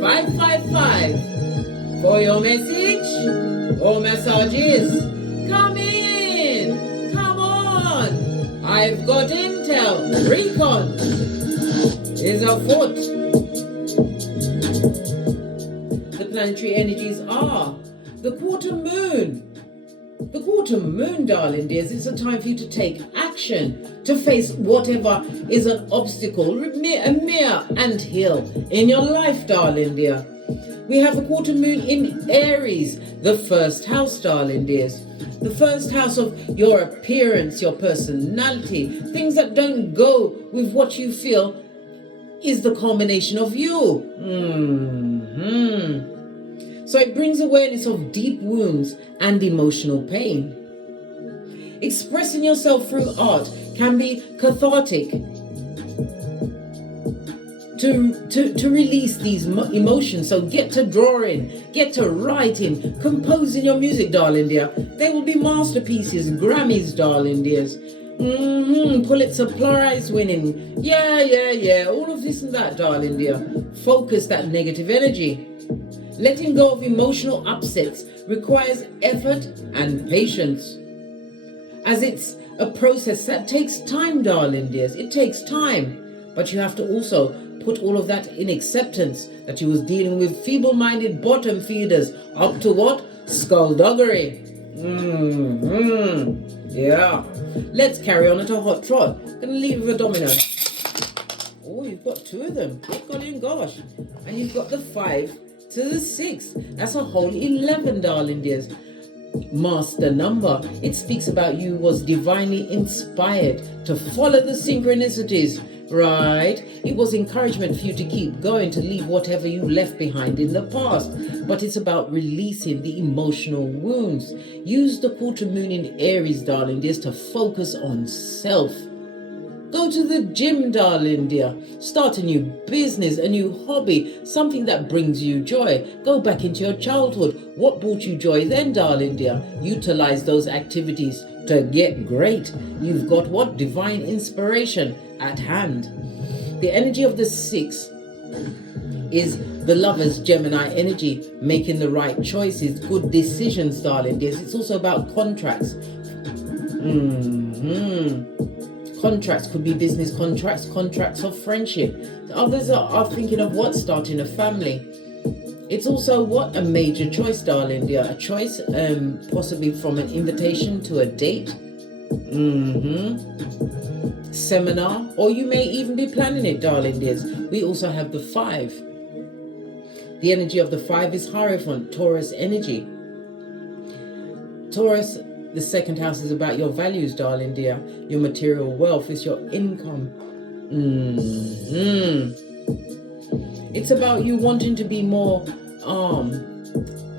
555 for your message or messages. Come in. Come on. I've got intel. Recon is afoot. The planetary energies are the quarter moon. The quarter moon, darling dears, it's a time for you to take action, to face whatever is an obstacle, a mere anthill in your life, darling dear. We have the quarter moon in Aries, the first house, darling dears. The first house of your appearance, your personality, things that don't go with what you feel is the culmination of you. So it brings awareness of deep wounds and emotional pain. Expressing yourself through art can be cathartic to release these emotions. So get to drawing, get to writing, composing your music, darling dear. They will be masterpieces, Grammys, darling dears. Pulitzer Prize winning. Yeah. All of this and that, darling dear. Focus that negative energy. Letting go of emotional upsets requires effort and patience, as it's a process that takes time, darling dears. It takes time, but you have to also put all of that in acceptance that you was dealing with feeble-minded bottom feeders up to what? Skullduggery. Yeah. Let's carry on at a hot trot. Gonna leave with a domino. Oh, you've got two of them. Good golly and gosh. And you've got the 5 to the 6. That's a whole 11, darling dears. Master number. It speaks about you was divinely inspired to follow the synchronicities, right? It was encouragement for you to keep going, to leave whatever you left behind in the past. But it's about releasing the emotional wounds. Use the quarter moon in Aries, darling dears, to focus on self. Go to the gym, darling dear. Start a new business, a new hobby, something that brings you joy. Go back into your childhood. What brought you joy then, darling dear? Utilize those activities to get great. You've got what? Divine inspiration at hand. The energy of the 6 is the lover's Gemini energy, making the right choices, good decisions, darling dears. It's also about contracts. Contracts could be business contracts, contracts of friendship. Others are thinking of what? Starting a family. It's also what? A major choice, darling dear. A choice possibly from an invitation to a date. Seminar. Or you may even be planning it, darling dears. We also have the 5. The energy of the 5 is Hierophant, Taurus energy. Taurus, the second house is about your values, darling dear. Your material wealth is your income. It's about you wanting to be more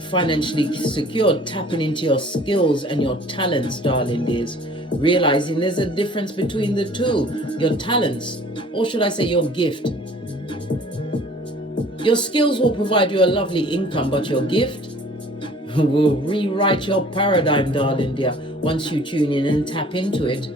financially secure, tapping into your skills and your talents, darling dears. Realizing there's a difference between the two. Your talents, or should I say your gift. Your skills will provide you a lovely income, but your gift will rewrite your paradigm, darling dear, once you tune in and tap into it.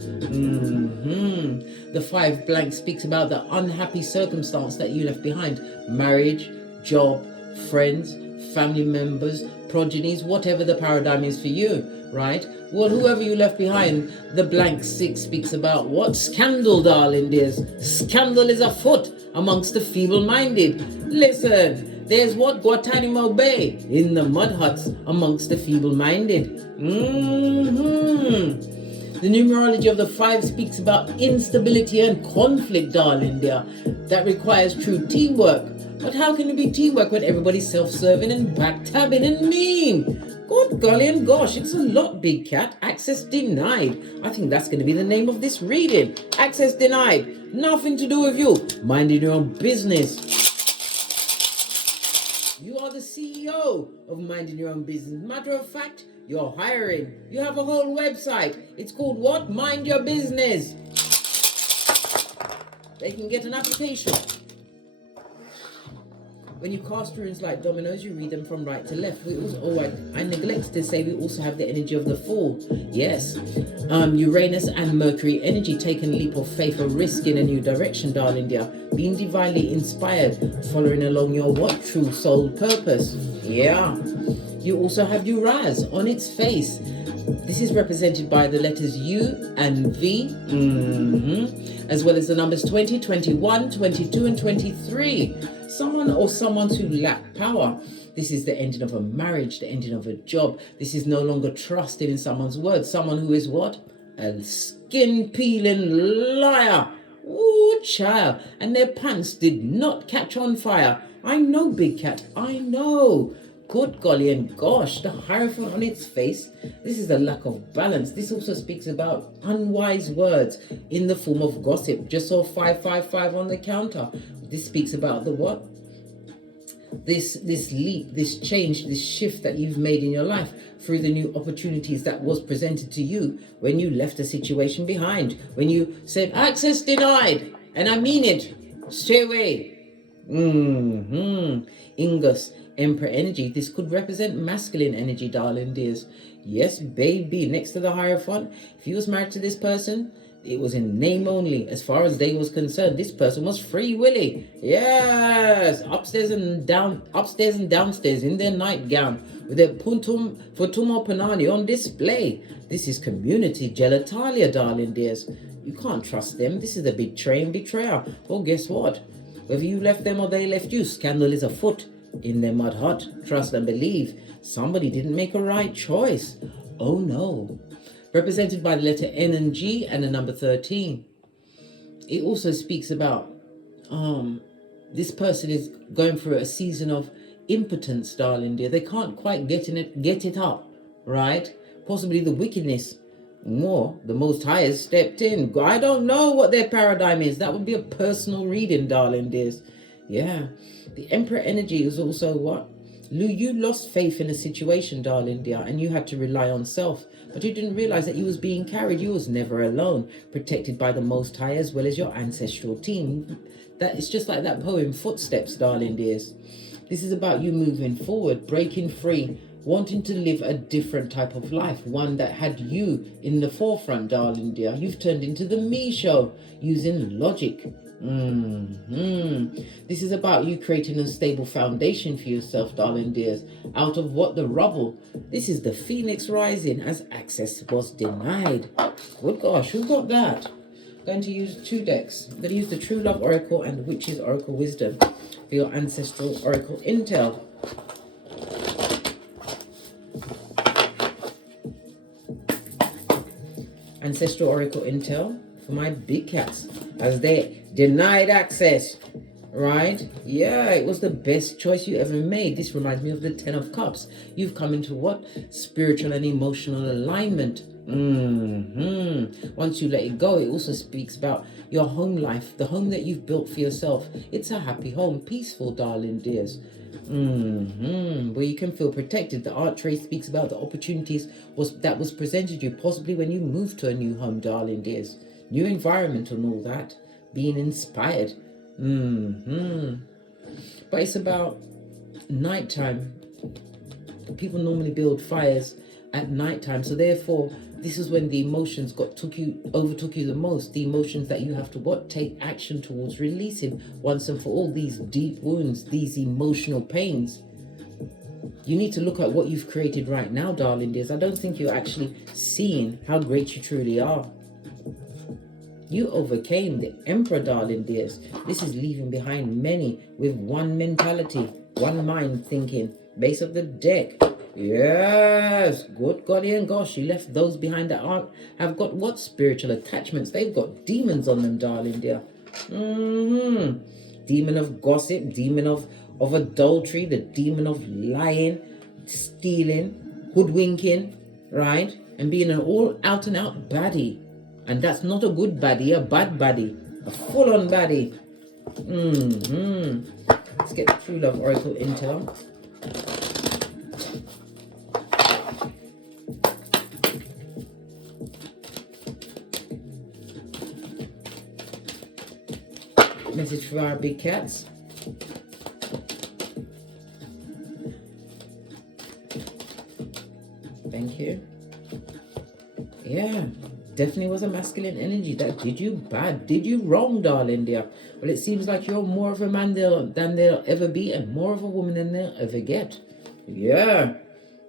The 5 blank speaks about the unhappy circumstance that you left behind. Marriage, job, friends, family members, progenies, whatever the paradigm is for you, right? Well, whoever you left behind, the blank 6 speaks about what? Scandal, darling dears. Scandal is afoot amongst the feeble-minded. Listen. There's what? Guantanamo Bay in the mud huts amongst the feeble-minded. The numerology of the 5 speaks about instability and conflict, darling dear. That requires true teamwork. But how can it be teamwork when everybody's self-serving and backstabbing and mean? Good golly and gosh, it's a lot, big cat. Access denied. I think that's going to be the name of this reading. Access denied. Nothing to do with you. Minding your own business. You are the CEO of Minding Your Own Business. Matter of fact, you're hiring. You have a whole website. It's called what? Mind Your Business. They can get an application. When you cast runes like dominoes, you read them from right to left. We also, I neglected to say, we also have the energy of the Fool. Yes. Uranus and Mercury energy, taking a leap of faith or risk in a new direction, darling dear. Being divinely inspired, following along your what? True soul purpose. Yeah. You also have Uranus on its face. This is represented by the letters U and V, as well as the numbers 20, 21, 22, and 23. Someone or someones who lack power. This is the ending of a marriage, the ending of a job. This is no longer trusted in someone's word. Someone who is what? A skin-peeling liar. Ooh, child. And their pants did not catch on fire. I know, Big Cat. I know. Good golly and gosh, the Hierophant on its face. This is a lack of balance. This also speaks about unwise words in the form of gossip. Just saw 555 on the counter. This speaks about the what? This leap, this change, this shift that you've made in your life through the new opportunities that was presented to you when you left a situation behind. When you said, access denied. And I mean it. Stay away. Ingus. Emperor energy. This could represent masculine energy, darling dears. Yes, baby. Next to the Hierophant, if you was married to this person, it was in name only. As far as they was concerned, this person was free willy. Yes, upstairs and downstairs in their nightgown with their puntum fortumo panani on display. This is community gelatalia, darling dears. You can't trust them. This is the betrayer. Well, guess what? Whether you left them or they left you, scandal is afoot. In their mud hut, trust and believe. Somebody didn't make a right choice. Oh no. Represented by the letter N and G and the number 13. It also speaks about this person is going through a season of impotence, darling dear. They can't quite get it up, right? Possibly the wickedness. More, the Most High has stepped in. I don't know what their paradigm is. That would be a personal reading, darling dears. Yeah. The Emperor energy is also what? You lost faith in a situation, darling dear, and you had to rely on self. But you didn't realize that you was being carried. You was never alone, protected by the Most High as well as your ancestral team. That it's just like that poem, Footsteps, darling dears. This is about you moving forward, breaking free, wanting to live a different type of life, one that had you in the forefront, darling dear. You've turned into the me show, using logic. This is about you creating a stable foundation for yourself, darling dears, out of what? The rubble. This is the Phoenix rising as access was denied. Good gosh, who got that? I'm going to use 2 decks. I'm going to use the True Love Oracle and the Witch's Oracle Wisdom for your Ancestral Oracle Intel. Ancestral Oracle Intel for my big cats as they denied access, right? Yeah, it was the best choice you ever made. This reminds me of the 10 of Cups. You've come into what? Spiritual and emotional alignment. Once you let it go, it also speaks about your home life, the home that you've built for yourself. It's a happy home, peaceful, darling dears. Where you can feel protected. The archway speaks about the opportunities that was presented you, possibly when you moved to a new home, darling dears. New environment and all that. Being inspired. But it's about nighttime. People normally build fires at nighttime, so therefore this is when the emotions overtook you the most. The emotions that you have to take action towards releasing once and for all. These deep wounds, these emotional pains. You need to look at what you've created right now, darling dears. I don't think you're actually seeing how great you truly are. You overcame the Emperor, darling dears. This is leaving behind many with one mentality, one mind thinking. Base of the deck. Yes, good golly and gosh, you left those behind that have got what? Spiritual attachments. They've got demons on them, darling dear. Demon of gossip, demon of adultery, the demon of lying, stealing, hoodwinking, right? And being an all out and out baddie. And that's not a good baddie, a bad baddie, a full-on baddie. Let's get the True Love Oracle Intel. Message for our big cats. Thank you. Yeah, definitely was a masculine energy that did you bad, did you wrong, darling dear. Well, it seems like you're more of a man than they'll ever be, and more of a woman than they'll ever get. Yeah,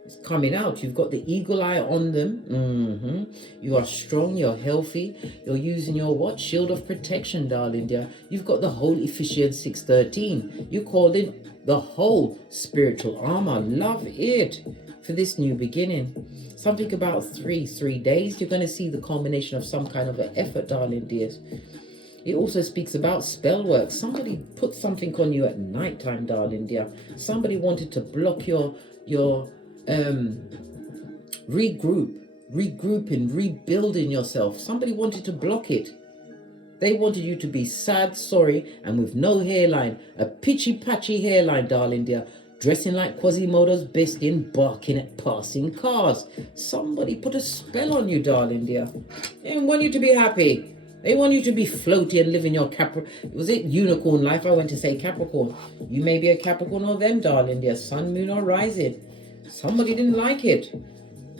it's coming out. You've got the eagle eye on them. You are strong, you're healthy. You're using your what? Shield of protection, darling dear. You've got the whole Ephesians 6:13. You called in the whole spiritual armor. Love it for this new beginning. Something about three days. You're going to see the culmination of some kind of an effort, darling dears. It also speaks about spell work. Somebody put something on you at night time, darling dear. Somebody wanted to block your regrouping, rebuilding yourself. Somebody wanted to block it. They wanted you to be sad, sorry, and with no hairline. A pitchy-patchy hairline, darling dear. Dressing like Quasimodo's bestie, barking at passing cars. Somebody put a spell on you, darling dear. They want you to be happy. They want you to be floaty and live in your was it unicorn life? I went to say Capricorn. You may be a Capricorn or them, darling dear. Sun, moon, or rising. Somebody didn't like it.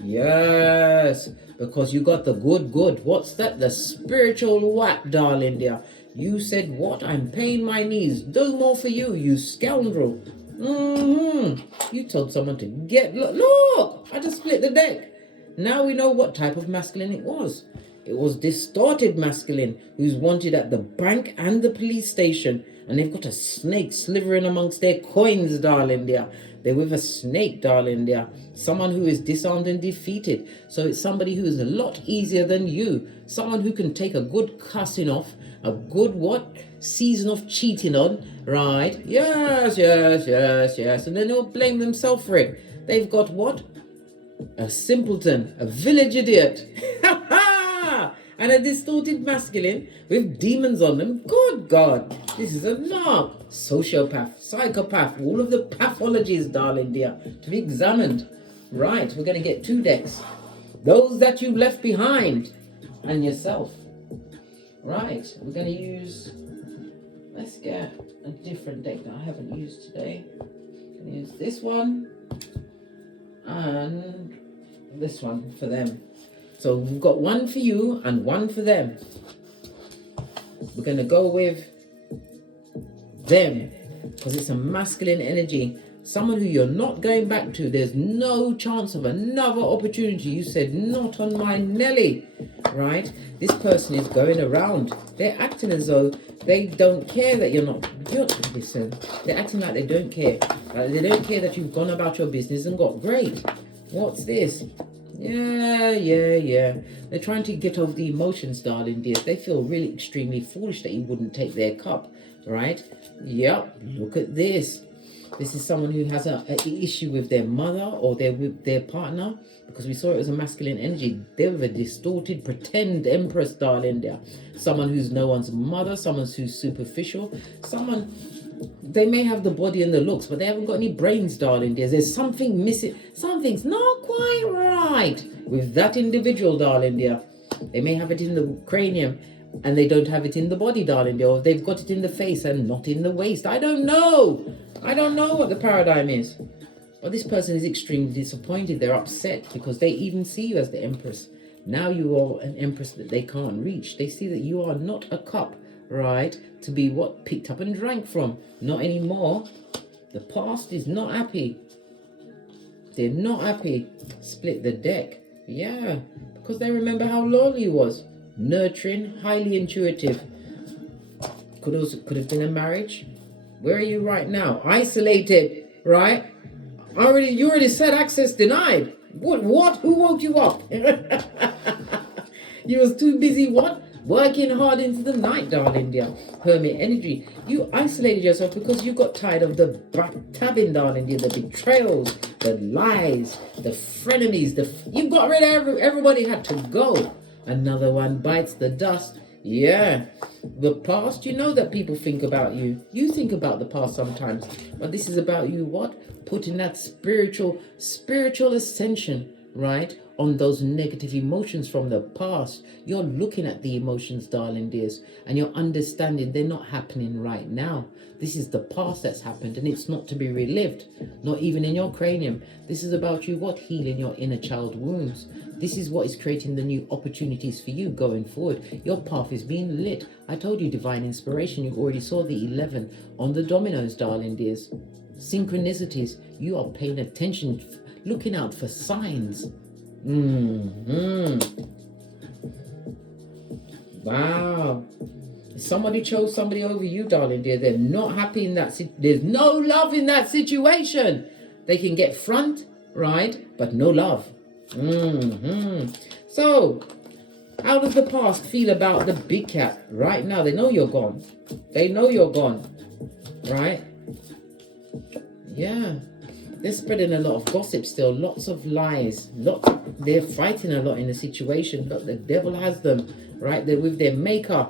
Yes, because you got the good. What's that? The spiritual whack, darling dear. You said, what? I'm paying my knees. Do more for you, you scoundrel. You told someone to get... Look, I just split the deck. Now we know what type of masculine it was. It was distorted masculine who's wanted at the bank and the police station. And they've got a snake slithering amongst their coins, darling dear. They're with a snake, darling dear. Someone who is disarmed and defeated. So it's somebody who is a lot easier than you. Someone who can take a good cussing off. A good what? Season of cheating on. Right? Yes. And then they'll blame themselves for it. They've got what? A simpleton. A village idiot. And a distorted masculine with demons on them. Good God, this is a narc, sociopath, psychopath, all of the pathologies, darling dear, to be examined. Right, we're going to get 2 decks. Those that you left behind and yourself. Right, we're going to use, let's get a different deck that I haven't used today. I'm going to use this one and this one for them. So we've got one for you and one for them. We're going to go with them because it's a masculine energy. Someone who you're not going back to. There's no chance of another opportunity. You said, not on my Nelly. Right? This person is going around. They're acting as though they don't care that you're not. Listen, they're acting like they don't care. Like they don't care that you've gone about your business and got great. What's this? Yeah. They're trying to get off the emotions, darling dears. They feel really extremely foolish that you wouldn't take their cup, right? Yep, look at this. This is someone who has an issue with their mother or with their partner, because we saw it as a masculine energy. They're with a distorted pretend empress, darling dear. Someone who's no one's mother, someone who's superficial, someone... They may have the body and the looks, but they haven't got any brains, darling dears. There's something missing. Something's not quite right with that individual, darling dear. They may have it in the cranium and they don't have it in the body, darling dear. Or they've got it in the face and not in the waist. I don't know. I don't know what the paradigm is. But this person is extremely disappointed. They're upset because they even see you as the empress. Now you are an empress that they can't reach. They see that you are not a cup. Right, to be what? Picked up and drank from. Not anymore. The past is not happy. They're not happy. Split the deck. Yeah, because they remember how loyal you was. Nurturing, highly intuitive. Could have been a marriage. Where are you right now? Isolated, right? You already said access denied. What? Who woke you up? You was too busy, what? Working hard into the night, darling dear. Hermit energy. You isolated yourself because you got tired of the backstabbing, darling dear. The betrayals, the lies, the frenemies. You got rid of everybody had to go. Another one bites the dust. Yeah. The past, you know that people think about you. You think about the past sometimes. But this is about you what? Putting that spiritual ascension. right, on those negative emotions from the past. You're looking at the emotions, darling dears, and you're understanding they're not happening right now. This is the past that's happened, and it's not to be relived, not even in your cranium. This is about you, what, healing your inner child wounds. This is what is creating the new opportunities for you going forward. Your path is being lit. I told you, divine inspiration. You already saw the 11 on the dominoes, darling dears. Synchronicities. You are paying attention, looking out for signs. Wow. Somebody chose somebody over you, darling dear. They're not happy in that. There's no love in that situation. They can get front, right, but no love. So, how does the past feel about the big cat right now? They know you're gone. They know you're gone, right? Yeah. They're spreading a lot of gossip still, lots of lies. They're fighting a lot in the situation. Look, the devil has them, right? They're with their maker.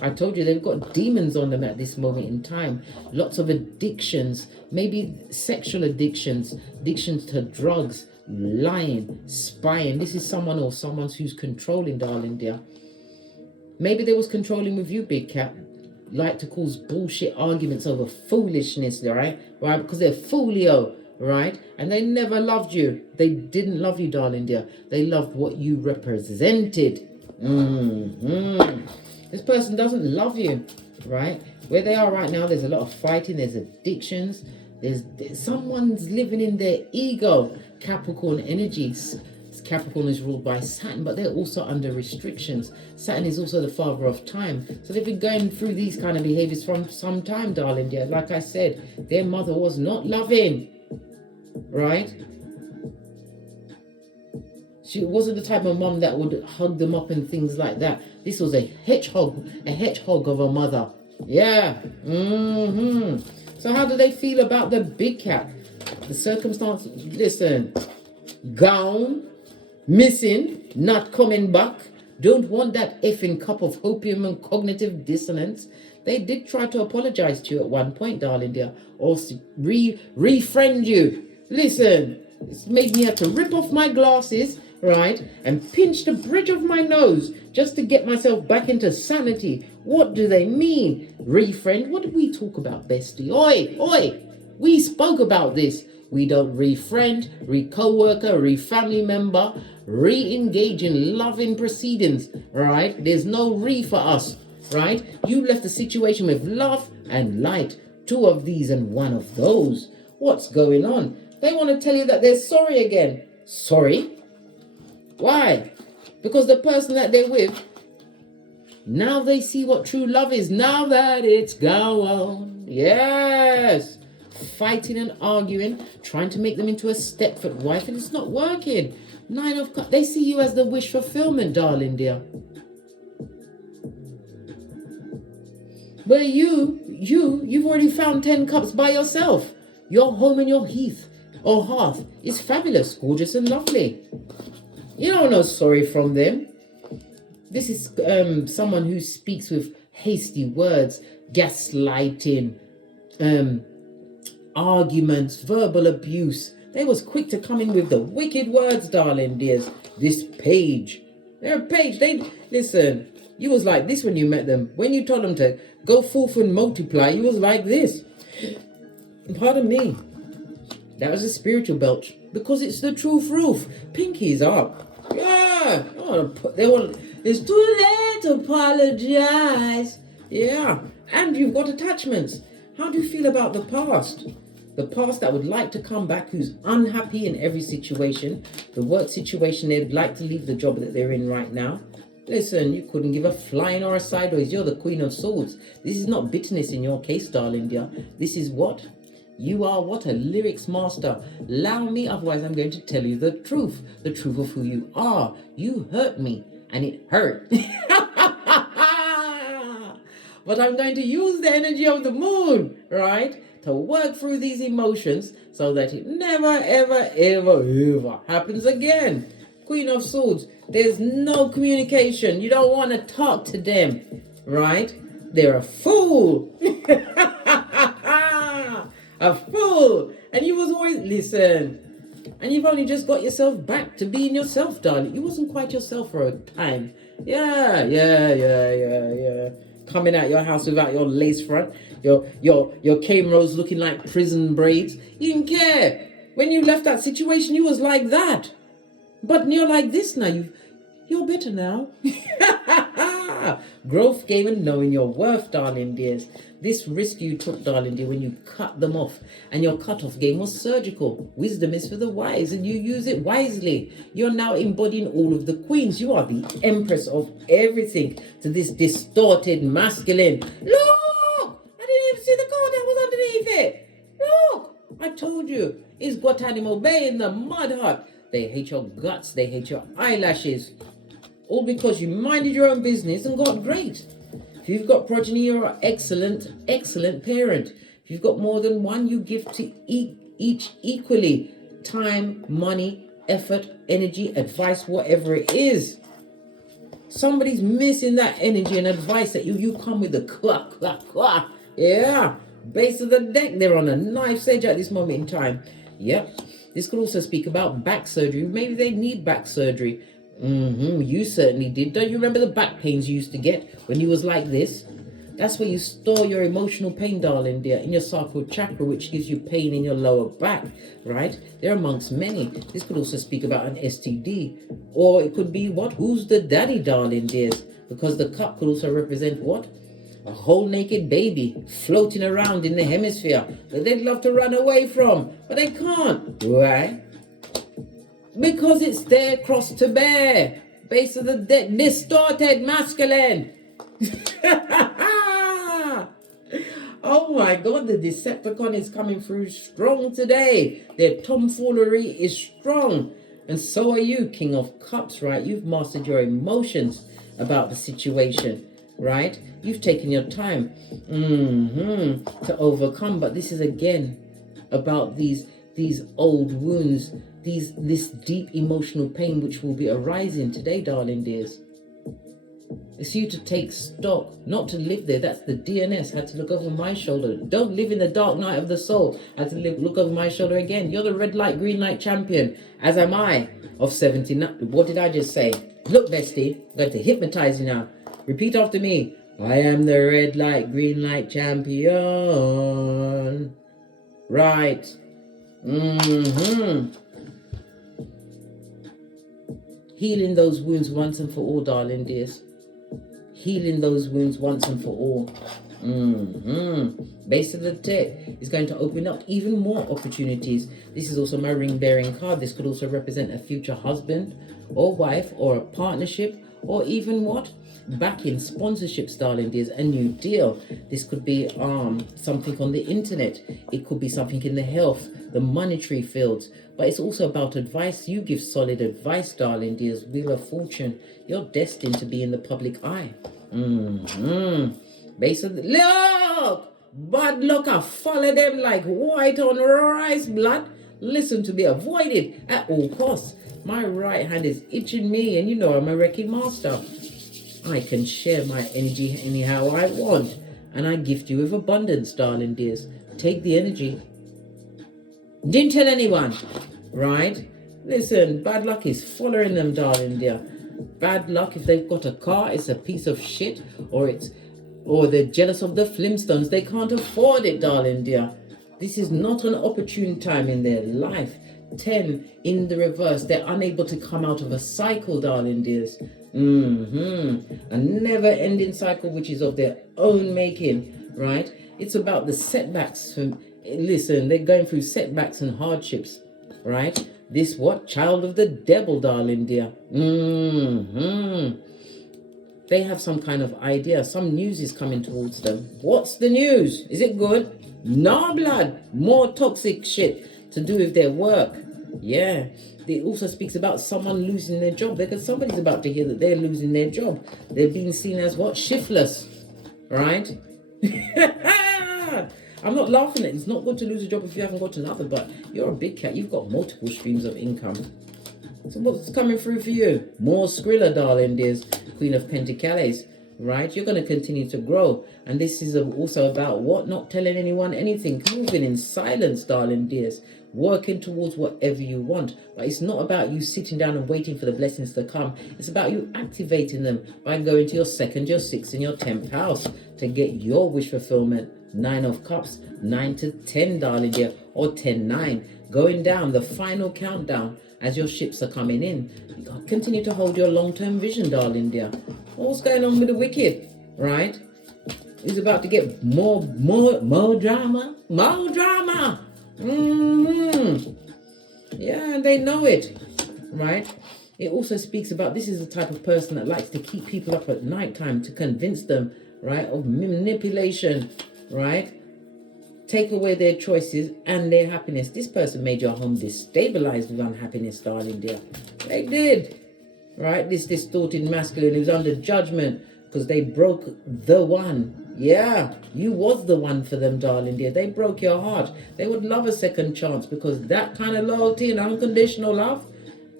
I told you they've got demons on them at this moment in time. Lots of addictions, maybe sexual addictions, addictions to drugs, lying, spying. This is someone or someone who's controlling, darling dear. Maybe they was controlling with you, big cat. Like to cause bullshit arguments over foolishness, right? Because they're foolio, right? And they never loved you. They didn't love you, darling dear. They loved what you represented. This person doesn't love you, right? Where they are right now, there's a lot of fighting, there's addictions, there's someone's living in their ego. Capricorn energies. Capricorn is ruled by Saturn, but they're also under restrictions. Saturn is also the father of time. So they've been going through these kind of behaviors from some time, darling dear. Like I said, their mother was not loving, right? She wasn't the type of mom that would hug them up and things like that. This was a hedgehog of a mother. Yeah. So how do they feel about the big cat? The circumstance, listen, gone, missing, not coming back, don't want that effing cup of opium and cognitive dissonance. They did try to apologize to you at one point, darling dear, or refriend you. Listen, it's made me have to rip off my glasses, right, and pinch the bridge of my nose just to get myself back into sanity. What do they mean? Refriend? What did we talk about, bestie? Oi, we spoke about this. We don't refriend, re-co-worker, re-family member, re-engage in loving proceedings, right? There's no re for us, right? You left the situation with love and light. Two of these and one of those. What's going on? They want to tell you that they're sorry again. Sorry? Why? Because the person that they're with, now they see what true love is. Now that it's gone. Yes. Fighting and arguing, trying to make them into a Stepford wife, and it's not working. 9 of Cups. They see you as the wish fulfillment, darling dear. Where you've already found 10 cups by yourself. Your home and your heath or hearth is fabulous, gorgeous and lovely. You don't know sorry from them. This is someone who speaks with hasty words, gaslighting, arguments, verbal abuse. They was quick to come in with the wicked words, darling dears. This page. They're a page. Listen, you was like this when you met them. When you told them to go forth and multiply, you was like this. Pardon me. That was a spiritual belch. Because it's the truth roof. Pinkies up. Yeah. It's too late to apologize. Yeah. And you've got attachments. How do you feel about the past? The past that would like to come back, who's unhappy in every situation. The work situation, they'd like to leave the job that they're in right now. Listen, you couldn't give a flying or a sideways. You're the Queen of Swords. This is not bitterness in your case, darling dear. This is what? You are what? A lyrics master. Allow me, otherwise I'm going to tell you the truth. The truth of who you are. You hurt me, and it hurt. But I'm going to use the energy of the moon, right, to work through these emotions so that it never, ever, ever, ever happens again. Queen of Swords, there's no communication. You don't want to talk to them, right? They're a fool. A fool. And you was always, listen, And you've only just got yourself back to being yourself, darling. You wasn't quite yourself for a time. Yeah. Coming out your house without your lace front, your cane rolls looking like prison braids. You didn't care. When you left that situation, you was like that. But you're like this now. You're better now. Growth game and knowing your worth, darling dears. This risk you took, darling dear, when you cut them off, and your cut-off game was surgical. Wisdom is for the wise, and you use it wisely. You're now embodying all of the queens. You are the empress of everything to this distorted masculine. Look! I didn't even see the card that was underneath it. Look! I told you. It's Guantanamo Bay in the mud hut. They hate your guts. They hate your eyelashes. All because you minded your own business and got great. If you've got progeny, you're an excellent, excellent parent. If you've got more than one, you give to each equally. Time, money, effort, energy, advice, whatever it is. Somebody's missing that energy and advice that you come with the qua. Yeah. Base of the deck, they're on a knife's edge at this moment in time. Yep. This could also speak about back surgery. Maybe they need back surgery. You certainly did. Don't you remember the back pains you used to get when you was like this? That's where you store your emotional pain, darling dear, in your sacral chakra, which gives you pain in your lower back, right? They're amongst many. This could also speak about an STD. Or it could be what? Who's the daddy, darling dears? Because the cup could also represent what? A whole naked baby floating around in the hemisphere that they'd love to run away from, but they can't. Why? Because it's their cross to bear. Base of the deck, distorted masculine. Oh my God, the Decepticon is coming through strong today. Their tomfoolery is strong. And so are you, King of Cups, right? You've mastered your emotions about the situation, right? You've taken your time to overcome. But this is again about these old wounds, this deep emotional pain which will be arising today, darling dears. It's you to take stock, not to live there. That's the DNS. Had to look over my shoulder. Don't live in the dark night of the soul. Had to look over my shoulder again. You're the red light, green light champion, as am I, of 79. What did I just say? Look, bestie, I'm going to hypnotize you now. Repeat after me. I am the red light, green light champion. Right. Healing those wounds once and for all, darling dears. Healing those wounds once and for all. Base of the deck is going to open up even more opportunities. This is also my ring bearing card. This could also represent a future husband or wife or a partnership or even what? Backing, sponsorships, darling dears, a new deal. This could be something on the internet. It could be something in the health, the monetary fields. But it's also about advice. You give solid advice, darling dears. Wheel of Fortune. You're destined to be in the public eye. Base of the... Look! Bad luck, I follow them like white on rice blood. Listen to be avoided at all costs. My right hand is itching me, and you know I'm a Reiki master. I can share my energy anyhow I want, and I gift you with abundance, darling dears. Take the energy. Didn't tell anyone, right? Listen, bad luck is following them, darling dear. Bad luck, if they've got a car, it's a piece of shit, or they're jealous of the Flintstones. They can't afford it, darling dear. This is not an opportune time in their life. 10 in the reverse. They're unable to come out of a cycle, darling dears. A never-ending cycle which is of their own making, right? It's about the setbacks. Listen, they're going through setbacks and hardships, right? This what? Child of the devil, darling dear. They have some kind of idea. Some news is coming towards them. What's the news? Is it good? No, blood. More toxic shit to do with their work. Yeah. It also speaks about someone losing their job, because somebody's about to hear that they're losing their job. They're being seen as what? Shiftless. Right? I'm not laughing at it. It's not good to lose a job if you haven't got another, but you're a big cat. You've got multiple streams of income. So what's coming through for you? More Skrilla, darling dears. Queen of Pentacles. right? You're going to continue to grow. And this is also about what? Not telling anyone anything. Moving in silence, darling dears. Working towards whatever you want. But it's not about you sitting down and waiting for the blessings to come. It's about you activating them by going to your 2nd, your 6th, and your 10th house to get your wish fulfillment. 9 of Cups, 9 to 10, darling dear, or 10-9. Going down, the final countdown as your ships are coming in. You got to continue to hold your long-term vision, darling dear. What's going on with the wicked, right? He's about to get more drama. Yeah, and they know it, right? It also speaks about this is the type of person that likes to keep people up at night time to convince them, right, of manipulation, right? Take away their choices and their happiness. This person made your home destabilized with unhappiness, darling dear. They did, right? This distorted masculine who's under judgment because they broke the one. Yeah, you was the one for them, darling dear. They broke your heart. They would love a second chance because that kind of loyalty and unconditional love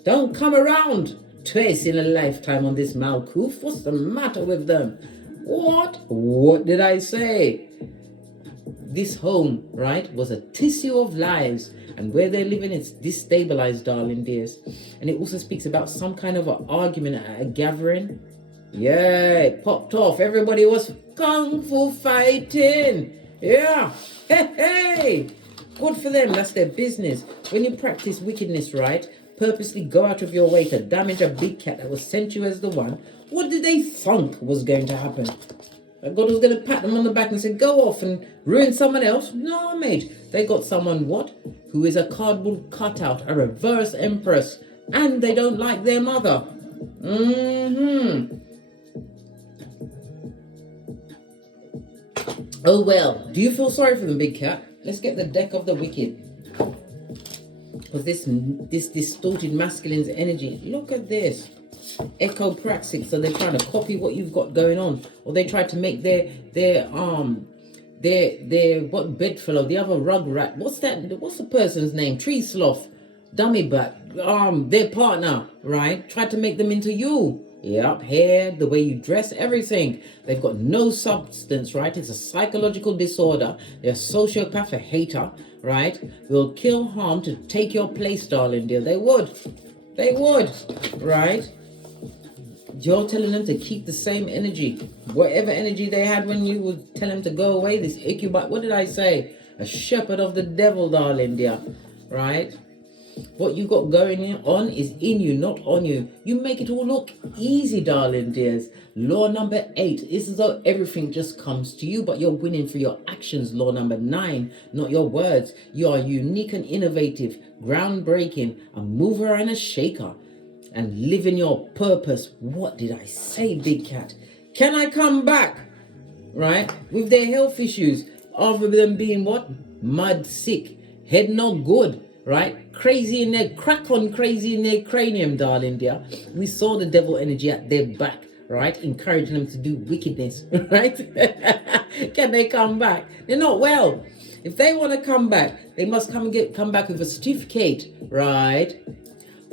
don't come around twice in a lifetime on this Malkuth. What's the matter with them? What did I say? This home, right, was a tissue of lives, and where they're living, it's destabilized, darling dears. And it also speaks about some kind of an argument at a gathering. Yeah, it popped off. Everybody was kung fu fighting. Yeah, hey, good for them. That's their business. When you practice wickedness, right, purposely go out of your way to damage a big cat that was sent you as the one, what did they think was going to happen? That God was going to pat them on the back and say, go off and ruin someone else? No, mate. They got someone, what? Who is a cardboard cutout, a reverse empress. And they don't like their mother. Oh, well. Do you feel sorry for them, big cat? Let's get the deck of the wicked. Because this distorted masculine's energy. Look at this. Echo praxic, so they're trying to copy what you've got going on, or they try to make their what bedfellow, the other rug rat, what's the person's name, tree sloth, dummy butt, their partner, right, try to make them into you. Yep, hair, the way you dress, everything. They've got no substance, right? It's a psychological disorder. They're a sociopath, a hater, right? Will kill, harm to take your place, darling dear. They would, right? You're telling them to keep the same energy. Whatever energy they had when you would tell them to go away. This incubus, what did I say? A shepherd of the devil, darling dear. Right? What you got going on is in you, not on you. You make it all look easy, darling dears. Law number 8. It's as though everything just comes to you, but you're winning for your actions. Law number 9, not your words. You are unique and innovative, groundbreaking, a mover and a shaker. And living your purpose. What did I say, big cat? Can I come back? Right? With their health issues. Other than being what? Mud sick. Head not good. Right? Crazy in their crazy in their cranium, darling dear. We saw the devil energy at their back. Right? Encouraging them to do wickedness. Right? Can they come back? They're not well. If they want to come back, they must come back with a certificate. Right?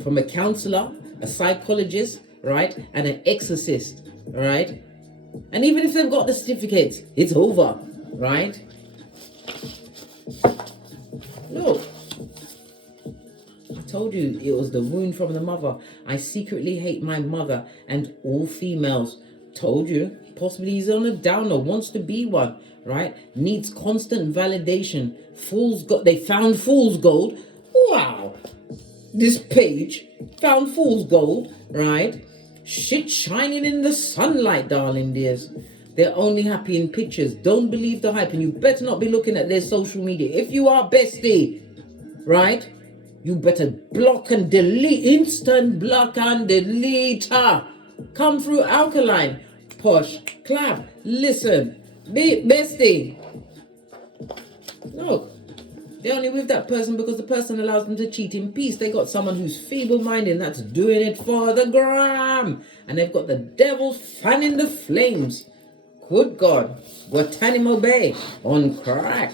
From a counselor, a psychologist, right, and an exorcist, right? And even if they've got the certificates, it's over, right? Look, I told you it was the wound from the mother. I secretly hate my mother and all females. Told you, possibly he's on a downer, wants to be one, right? Needs constant validation. They found fool's gold. Wow. This page found fool's gold, right? Shit shining in the sunlight, darling dears. They're only happy in pictures. Don't believe the hype, and you better not be looking at their social media. If you are bestie, right, you better block and delete, instant block and delete her. Come through alkaline, posh, clap, listen, be bestie. Look. They're only with that person because the person allows them to cheat in peace. They got someone who's feeble-minded that's doing it for the gram. And they've got the devil fanning the flames. Good God. Guantanamo Bay on crack.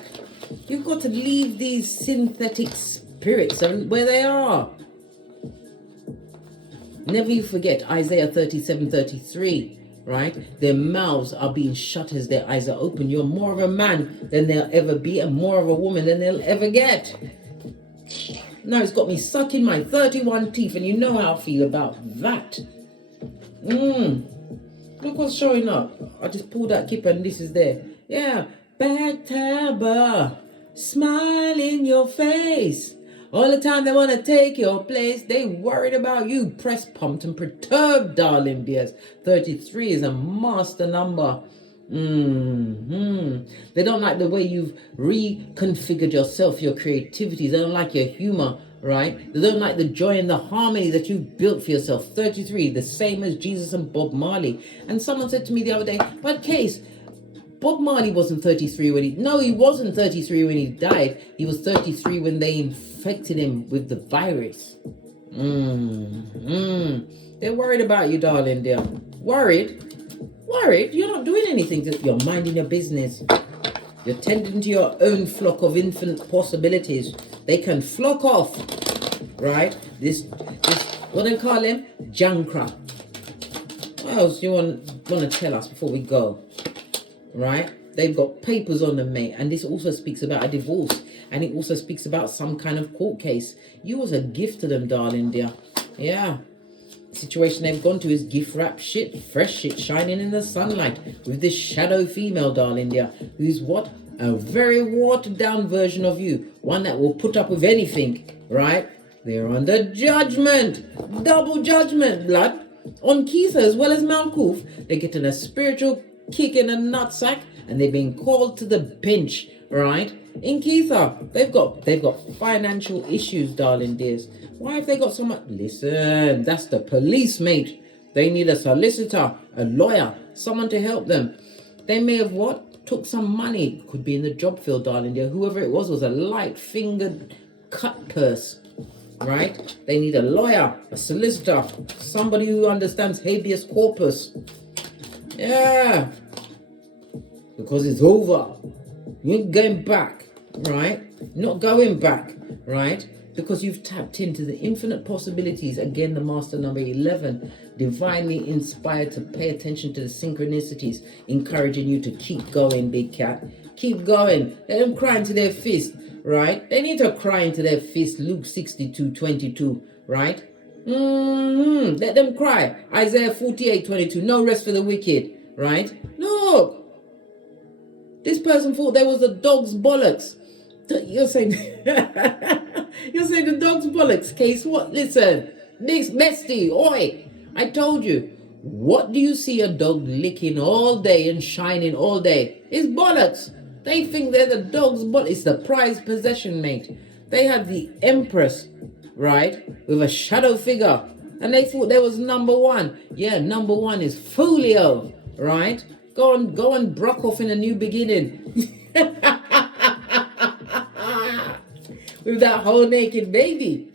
You've got to leave these synthetic spirits where they are. Never you forget Isaiah 37:33. right? Their mouths are being shut as their eyes are open. You're more of a man than they'll ever be and more of a woman than they'll ever get. Now it's got me sucking my 31 teeth, and you know how I feel about that. Look what's showing up. I just pulled that kipper and this is there. Yeah. Backtabber. Smile in your face. All the time they want to take your place. They worried about you. Press, pumped and perturbed, darling dears. 33 is a master number. They don't like the way you've reconfigured yourself, your creativity. They don't like your humor, right? They don't like the joy and the harmony that you've built for yourself. 33, the same as Jesus and Bob Marley. And someone said to me the other day, but Case, Bob Marley wasn't 33 when he wasn't 33 when he died. He was 33 when they infected him with the virus. They're worried about you, darling dear. Worried? You're not doing anything. You're minding your business. You're tending to your own flock of infinite possibilities. They can flock off, right? This what they call him? Jankra. What else do you want to tell us before we go? Right? They've got papers on them, mate. And this also speaks about a divorce. And it also speaks about some kind of court case. You was a gift to them, darling dear. Yeah. Situation they've gone to is gift wrap shit, fresh shit shining in the sunlight with this shadow female, darling dear, who's what? A very watered down version of you, one that will put up with anything, right? They're under judgment, double judgment, blood. On Keitha as well as Mount Koof, they're getting a spiritual kick in a nutsack and they're being called to the bench, right? In Keitha, they've got financial issues, darling dears. Why have they got so much? Listen, that's the police, mate. They need a solicitor, a lawyer, someone to help them. They may have what? Took some money. Could be in the job field, darling dear. Whoever it was a light-fingered cut purse, right? They need a lawyer, a solicitor, somebody who understands habeas corpus. Yeah. Because it's over. You ain't going back, right? Not going back, right? Because you've tapped into the infinite possibilities. Again, the master number 11, divinely inspired to pay attention to the synchronicities, encouraging you to keep going, big cat. Keep going. Let them cry into their fist, right? They need to cry into their fist. Luke 62:22, right? Let them cry. Isaiah 48:22. No rest for the wicked, right? Look. This person thought there was a dog's bollocks. You're saying you're saying the dog's bollocks, Case. What? Listen, this bestie, oi! I told you. What do you see a dog licking all day and shining all day? It's bollocks. They think they're the dog's bollocks. It's the prized possession, mate. They had the Empress, right, with a shadow figure, and they thought there was number one. Yeah, number one is Folio, right? Go on, brock off in a new beginning. With that whole naked baby.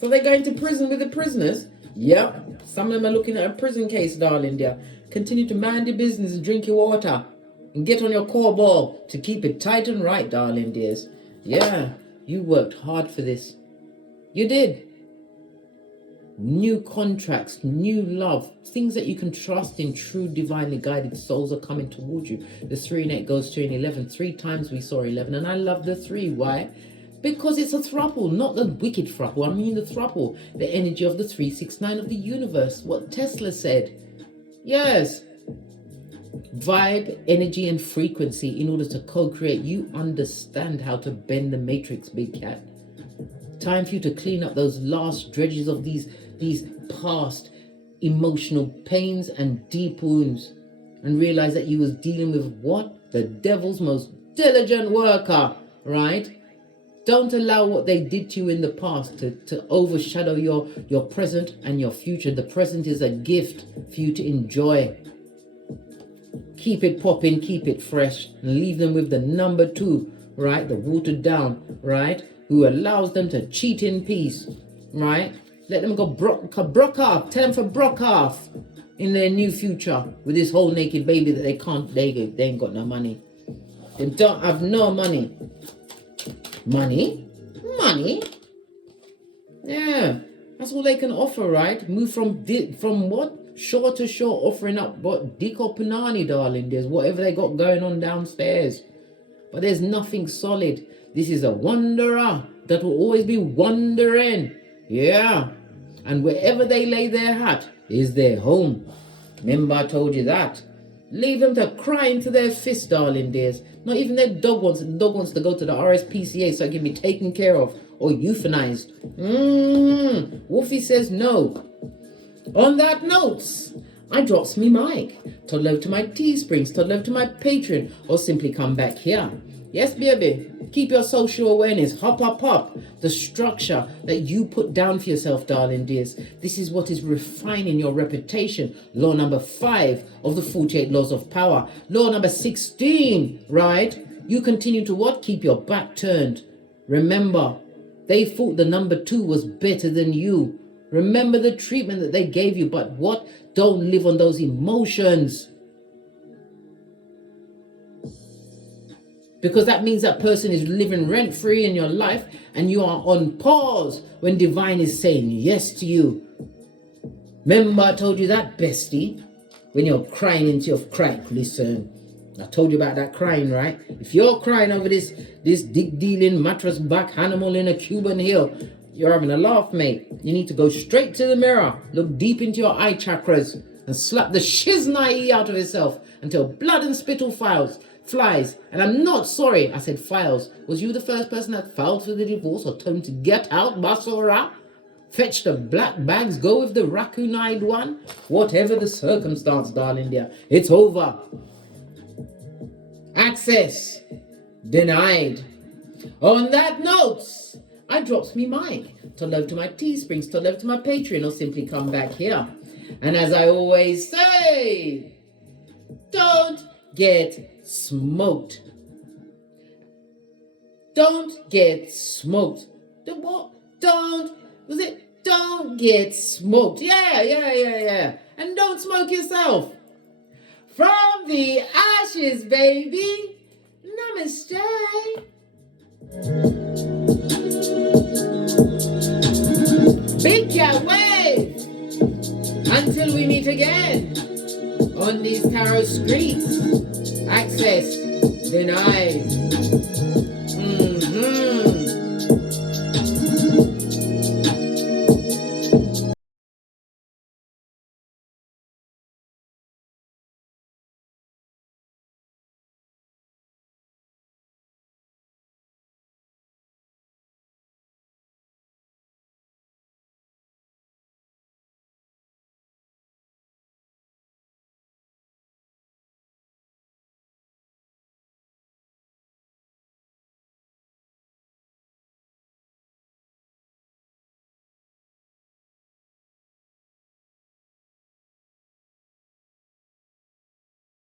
So they're going to prison with the prisoners? Yep. Some of them are looking at a prison case, darling dear. Continue to mind your business and drink your water. And get on your core ball to keep it tight and right, darling dears. Yeah, you worked hard for this. You did. New contracts, new love, things that you can trust in. True divinely guided souls are coming towards you. The 3 and 8 goes to an 11. 3 times we saw 11, and I love the 3. Why? Because it's a throuple, not the wicked throuple. I mean the throuple, the energy of the 369 of the universe. What Tesla said. Yes. Vibe, energy, and frequency in order to co-create. You understand how to bend the matrix, big cat. Time for you to clean up those last dredges of these past emotional pains and deep wounds, and realize that you was dealing with what? The devil's most diligent worker, right? Don't allow what they did to you in the past to overshadow your present and your future. The present is a gift for you to enjoy. Keep it popping, keep it fresh, and leave them with the number 2, right? The watered down, right? Who allows them to cheat in peace, right? Let them go brock off. Tell them for brock off in their new future with this whole naked baby that they ain't got no money. They don't have no money. Money? Yeah, that's all they can offer, right? Move from what? shore to shore, offering up what Diko Panani, darling. There's whatever they got going on downstairs. But there's nothing solid. This is a wanderer that will always be wandering. Yeah. And wherever they lay their hat is their home. Remember I told you that. Leave them to cry into their fist, darling dears. Not even their dog wants it. The dog wants to go to the RSPCA so it can be taken care of or euthanized. Wolfie says no. On that note, I drops me mic. Toddle over to my Teesprings, toddle over to my Patreon, or simply come back here. Yes, baby. Keep your social awareness. Hop, hop, hop. The structure that you put down for yourself, darling dears. This is what is refining your reputation. Law number 5 of the 48 laws of power. Law number 16, right? You continue to what? Keep your back turned. Remember, they thought the number 2 was better than you. Remember the treatment that they gave you, but what? Don't live on those emotions. Because that means that person is living rent-free in your life and you are on pause when divine is saying yes to you. Remember I told you that, bestie? When you're crying into your crack, listen. I told you about that crying, right? If you're crying over this dick-dealing mattress back animal in a Cuban hill, you're having a laugh, mate. You need to go straight to the mirror, look deep into your eye chakras and slap the shiznai out of yourself until blood and spittle flies. And I'm not sorry I said files. Was you the first person that filed for the divorce or told him to get out, Basora? Fetch the black bags, go with the raccoon-eyed one? Whatever the circumstance, darling dear, it's over. Access denied. On that note, I drops me mic. Toddle over to my Teesprings, toddle over to my Patreon, or simply come back here. And as I always say, don't get smoked. Don't get smoked. The what? Don't get smoked. Yeah. And don't smoke yourself. From the ashes, baby. Namaste. Big cat wave. Until we meet again on these tarot streets. Access denied.